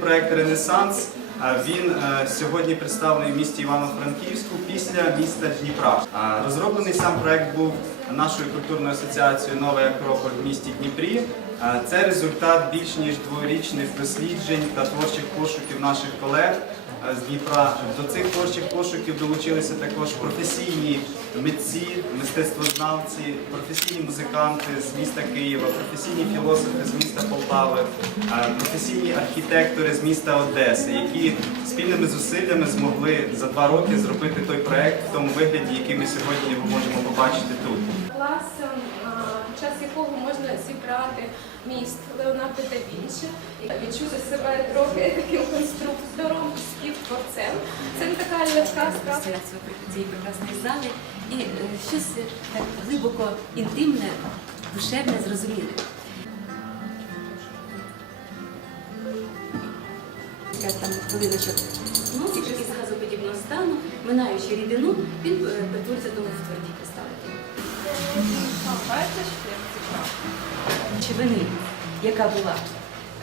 проект Ренесанс. Він сьогодні представлений в місті Івано-Франківську після міста Дніпра. Розроблений сам проект був нашою культурною асоціацією Новий Акрополь в місті Дніпрі. Е, Це результат більш ніж дворічних досліджень та творчих пошуків наших колег е, з Дніпра. До цих творчих пошуків долучилися також професійні митці, мистецтвознавці, професійні музиканти з міста Києва, професійні філософи з міста Полтави, е, професійні архітектори з міста Одеси, які спільними зусиллями змогли за два роки зробити той проект в тому вигляді, який ми сьогодні можемо побачити тут. класом, під час якого можна зібрати міст Леонардо да Вінчі, відчути себе трохи таким конструктором, співтворцем. Це не така легка справа. Цієї прекрасної зали і е, щось так глибоко інтимне, душевне, зрозуміле. Якраз там хвилиночок носик такий з газоподібного стану, минаючи рідину, він е, перетворюється знову в тверді кристали речовини, яка була.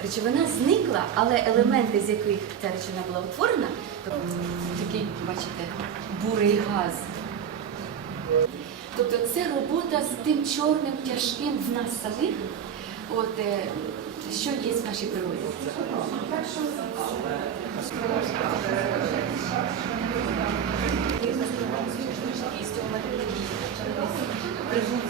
Речовина зникла, але елементи, з яких ця речовина була утворена, такий, бачите, бурий газ. Тобто це робота з тим чорним тяжким в нас самих, от, е, що є в нашій природі. Thank you.